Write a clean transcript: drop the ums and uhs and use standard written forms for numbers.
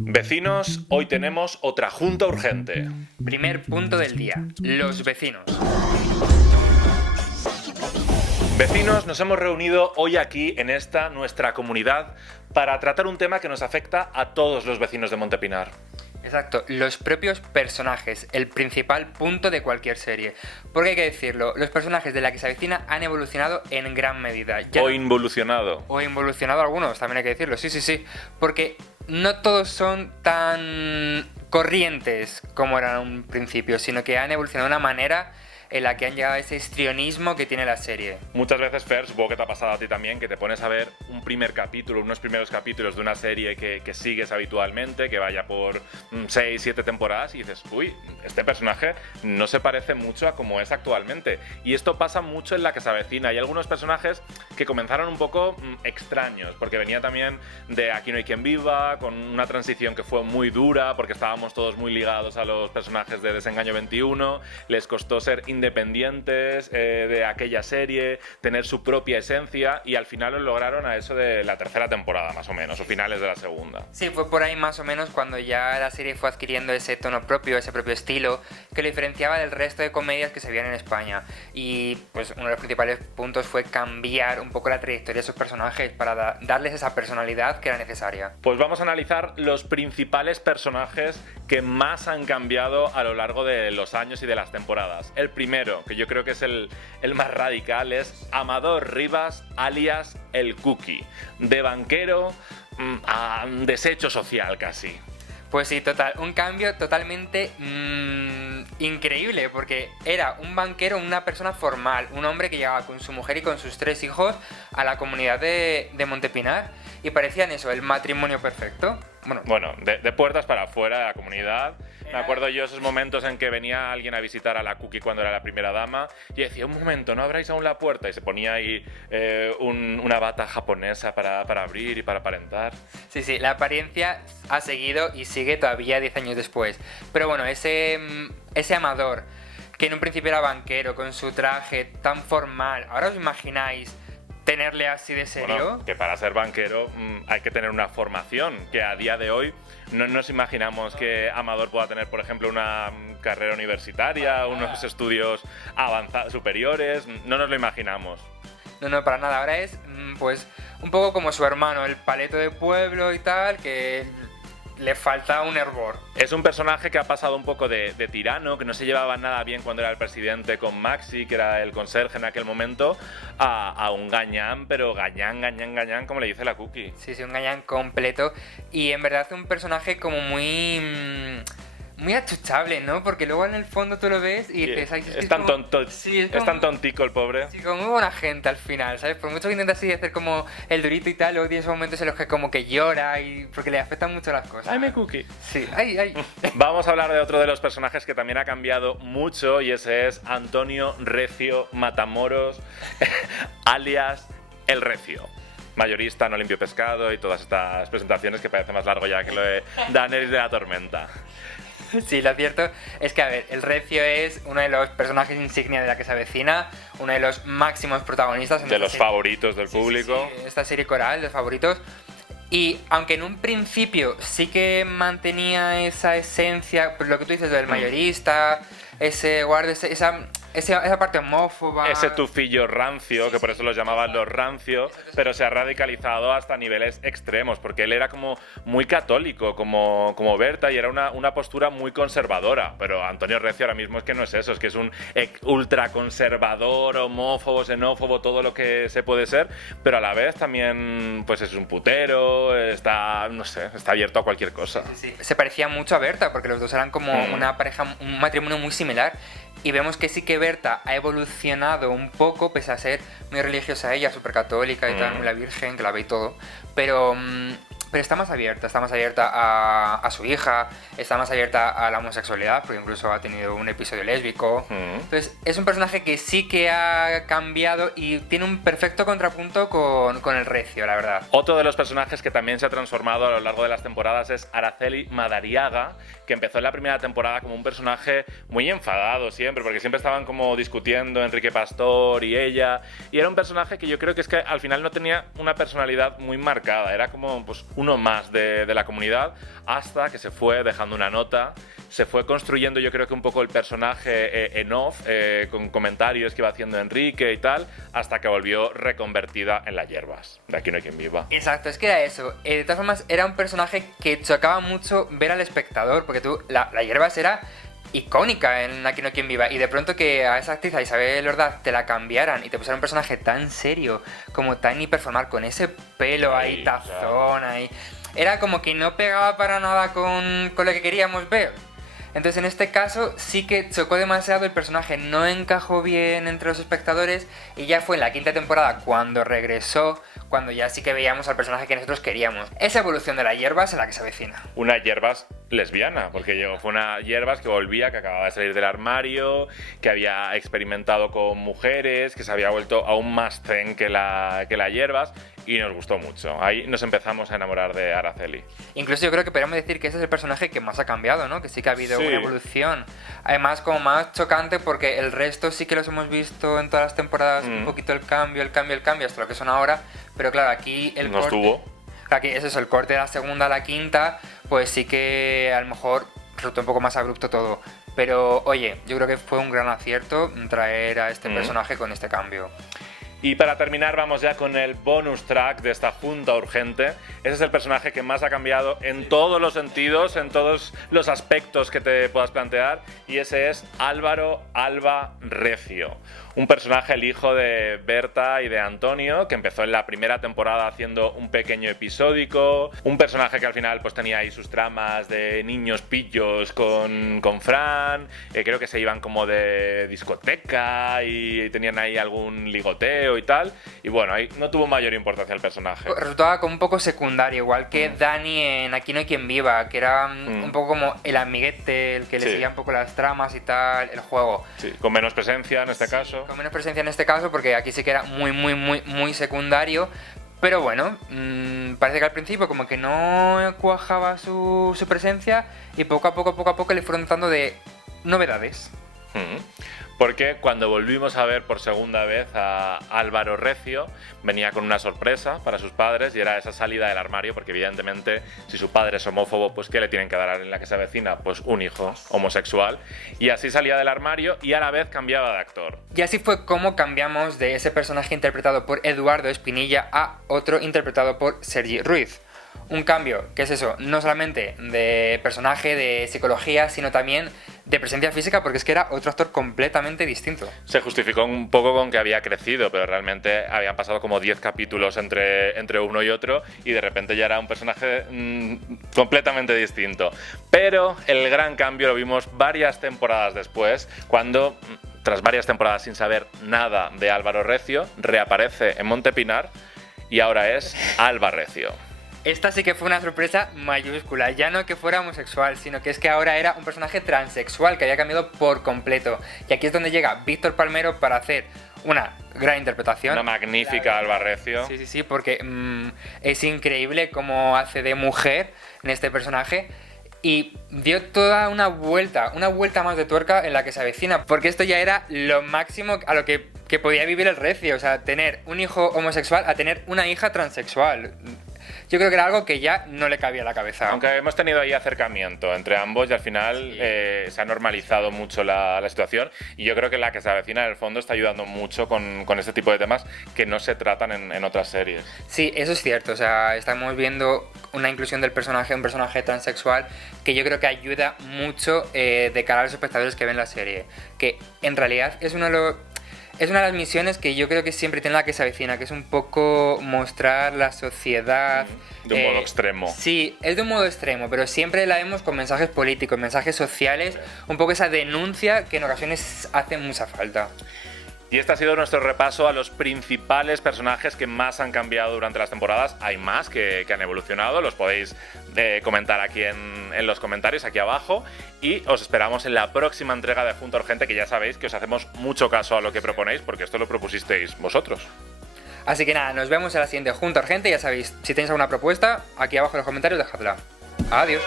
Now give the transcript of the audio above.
Vecinos, hoy tenemos otra junta urgente. Primer punto del día, los vecinos. Vecinos, nos hemos reunido hoy aquí en esta, nuestra comunidad, para tratar un tema que nos afecta a todos los vecinos de Montepinar. Exacto, los propios personajes, el principal punto de cualquier serie. Porque hay que decirlo, los personajes de La que se avecina han evolucionado en gran medida. O involucionado. O involucionado algunos, también hay que decirlo, sí. Porque no todos son tan corrientes como eran en un principio, sino que han evolucionado de una manera en la que han llegado a ese histrionismo que tiene la serie. Muchas veces, Fer, supongo que te ha pasado a ti también, que te pones a ver un primer capítulo, unos primeros capítulos de una serie que sigues habitualmente, que vaya por 6, 7 temporadas y dices, uy, este personaje no se parece mucho a como es actualmente. Y esto pasa mucho en La que se avecina. Hay algunos personajes que comenzaron un poco extraños, porque venía también de Aquí no hay quien viva, con una transición que fue muy dura, porque estábamos todos muy ligados a los personajes de Desengaño 21, les costó ser independientes de aquella serie, tener su propia esencia, y al final lo lograron a eso de la tercera temporada más o menos, o finales de la segunda. Sí, fue por ahí más o menos cuando ya la serie fue adquiriendo ese tono propio, ese propio estilo, que lo diferenciaba del resto de comedias que se veían en España. Y pues uno de los principales puntos fue cambiar un poco la trayectoria de esos personajes para darles esa personalidad que era necesaria. Pues vamos a analizar los principales personajes que más han cambiado a lo largo de los años y de las temporadas. El primero, que yo creo que es el más radical, es Amador Rivas, alias el Cookie. De banquero a desecho social casi. Pues sí, total, un cambio totalmente increíble, porque era un banquero, una persona formal, un hombre que llegaba con su mujer y con sus 3 hijos a la comunidad de Montepinar, y parecían eso, el matrimonio perfecto. Bueno, de puertas para afuera de la comunidad. Me acuerdo yo esos momentos en que venía alguien a visitar a la Cookie cuando era la primera dama y decía, un momento, ¿no abráis aún la puerta? Y se ponía ahí una bata japonesa para abrir y para aparentar. Sí, la apariencia ha seguido y sigue todavía 10 años después. Pero bueno, ese Amador, que en un principio era banquero, con su traje tan formal, ¿ahora os imagináis tenerle así de serio? Bueno, que para ser banquero hay que tener una formación, que a día de hoy no nos imaginamos que Amador pueda tener, por ejemplo, una carrera universitaria, unos estudios avanzados, superiores, no nos lo imaginamos. No, para nada, ahora es pues un poco como su hermano, el paleto de pueblo y tal, que le falta un hervor. Es un personaje que ha pasado un poco de tirano, que no se llevaba nada bien cuando era el presidente con Maxi, que era el conserje en aquel momento, a un gañán, pero gañán, como le dice la Cookie. Sí, un gañán completo. Y en verdad es un personaje como muy achuchable, ¿no? Porque luego en el fondo tú lo ves y dices... Ay, es tan tonto, sí, es tan tontico el pobre. Sí, como muy buena gente al final, ¿sabes? Por mucho que intenta así hacer como el durito y tal, luego tiene esos momentos en los que como que llora y porque le afectan mucho las cosas. ¡Ay, me Cookie! Sí, ay. Vamos a hablar de otro de los personajes que también ha cambiado mucho, y ese es Antonio Recio Matamoros, alias El Recio. Mayorista, no limpio pescado y todas estas presentaciones que parece más largo ya que lo de Daenerys de la Tormenta. Sí, lo cierto es que, a ver, el Recio es uno de los personajes insignia de La que se avecina, uno de los máximos protagonistas. De los favoritos del público. Sí, esta serie coral, de favoritos. Y aunque en un principio sí que mantenía esa esencia, pues lo que tú dices del mayorista, ese guardia, esa parte homófoba... Ese tufillo rancio, que por eso los llamaban los rancio, pero se ha radicalizado hasta niveles extremos, porque él era como muy católico, como Berta, y era una postura muy conservadora. Pero Antonio Recio ahora mismo es que no es eso, es que es un ultraconservador, homófobo, xenófobo, todo lo que se puede ser, pero a la vez también pues es un putero, está abierto a cualquier cosa. Sí. Se parecía mucho a Berta, porque los dos eran como una pareja, un matrimonio muy similar. Y vemos que sí que Berta ha evolucionado un poco, pese a ser muy religiosa ella, súper católica y tal, la Virgen, que la ve y todo. Pero está más abierta a su hija, está más abierta a la homosexualidad, porque incluso ha tenido un episodio lésbico. Entonces es un personaje que sí que ha cambiado y tiene un perfecto contrapunto con el Recio, la verdad. Otro de los personajes que también se ha transformado a lo largo de las temporadas es Araceli Madariaga, que empezó en la primera temporada como un personaje muy enfadado siempre, porque siempre estaban como discutiendo Enrique Pastor y ella, y era un personaje que yo creo que es que al final no tenía una personalidad muy marcada, era como pues uno más de la comunidad, hasta que se fue dejando una nota, se fue construyendo yo creo que un poco el personaje en off, con comentarios que iba haciendo Enrique y tal, hasta que volvió reconvertida en las hierbas. De Aquí no hay quien viva. Exacto, es que era eso. De todas formas, era un personaje que chocaba mucho ver al espectador, porque la hierbas era icónica en Aquí no hay quien viva, y de pronto que a esa actriz, a Isabel Ordaz, te la cambiaran y te pusieran un personaje tan serio, como tan hiperformal, con ese pelo ahí, tazón ahí, era como que no pegaba para nada con lo que queríamos ver. Entonces en este caso sí que chocó demasiado, el personaje no encajó bien entre los espectadores, y ya fue en la 5ª temporada cuando regresó, cuando ya sí que veíamos al personaje que nosotros queríamos. Esa evolución de las hierbas en la que se avecina. Una hierbas lesbiana, porque fue una hierbas que volvía, que acababa de salir del armario, que había experimentado con mujeres, que se había vuelto aún más zen que la hierbas, y nos gustó mucho. Ahí nos empezamos a enamorar de Araceli. Incluso yo creo que podríamos decir que ese es el personaje que más ha cambiado, ¿no? Que sí que ha habido una evolución. Además, como más chocante, porque el resto sí que los hemos visto en todas las temporadas, un poquito el cambio, hasta lo que son ahora. Pero claro, aquí el corte... tuvo. Aquí es eso, el corte de la 2ª a la 5ª, pues sí que a lo mejor resultó un poco más abrupto todo. Pero oye, yo creo que fue un gran acierto traer a este personaje con este cambio. Y para terminar vamos ya con el bonus track de esta junta urgente. Ese es el personaje que más ha cambiado en todos los sentidos, en todos los aspectos que te puedas plantear, y ese es Álvaro Alba Recio. Un personaje, el hijo de Berta y de Antonio, que empezó en la primera temporada haciendo un pequeño episódico. Un personaje que al final pues tenía ahí sus tramas de niños pillos con Fran. Creo que se iban como de discoteca y tenían ahí algún ligoteo y tal. Y bueno, ahí no tuvo mayor importancia el personaje. Resultaba como un poco secundario, igual que Dani en Aquí no hay quien viva, que era un poco como el amiguete, el que le seguía un poco las tramas y tal, el juego. Sí, con menos presencia en este caso. Con menos presencia en este caso, porque aquí sí que era muy secundario. Pero bueno, parece que al principio como que no cuajaba su presencia, y poco a poco le fueron dando de novedades. Porque cuando volvimos a ver por segunda vez a Álvaro Recio, venía con una sorpresa para sus padres, y era esa salida del armario, porque evidentemente si su padre es homófobo, pues ¿qué le tienen que dar en la que se avecina? Pues un hijo homosexual. Y así salía del armario y a la vez cambiaba de actor. Y así fue como cambiamos de ese personaje interpretado por Eduardo Espinilla a otro interpretado por Sergi Ruiz. Un cambio, que es eso, no solamente de personaje, de psicología, sino también de presencia física, porque es que era otro actor completamente distinto. Se justificó un poco con que había crecido, pero realmente habían pasado como 10 capítulos entre uno y otro, y de repente ya era un personaje completamente distinto. Pero el gran cambio lo vimos varias temporadas después, cuando, tras varias temporadas sin saber nada de Álvaro Recio, reaparece en Montepinar y ahora es Alba Recio. Esta sí que fue una sorpresa mayúscula, ya no que fuera homosexual, sino que es que ahora era un personaje transexual que había cambiado por completo. Y aquí es donde llega Víctor Palmero para hacer una gran interpretación. Una magnífica Alba Recio. Sí, porque es increíble cómo hace de mujer en este personaje. Y dio toda una vuelta más de tuerca en la que se avecina, porque esto ya era lo máximo a lo que podía vivir el Recio, o sea, tener un hijo homosexual a tener una hija transexual. Yo creo que era algo que ya no le cabía a la cabeza. Aunque hemos tenido ahí acercamiento entre ambos, y al final se ha normalizado mucho la situación, y yo creo que la que se avecina en el fondo está ayudando mucho con este tipo de temas que no se tratan en otras series. Sí, eso es cierto, o sea, estamos viendo una inclusión del personaje, un personaje transexual, que yo creo que ayuda mucho de cara a los espectadores que ven la serie, que en realidad es una de las misiones que yo creo que siempre tiene la que se avecina, que es un poco mostrar la sociedad... De un modo extremo. Sí, es de un modo extremo, pero siempre la vemos con mensajes políticos, mensajes sociales, un poco esa denuncia que en ocasiones hace mucha falta. Y este ha sido nuestro repaso a los principales personajes que más han cambiado durante las temporadas. Hay más que han evolucionado, los podéis comentar aquí en los comentarios, aquí abajo. Y os esperamos en la próxima entrega de Junta Urgente, que ya sabéis que os hacemos mucho caso a lo que proponéis, porque esto lo propusisteis vosotros. Así que nada, nos vemos en la siguiente Junta Urgente. Ya sabéis, si tenéis alguna propuesta, aquí abajo en los comentarios dejadla. Adiós.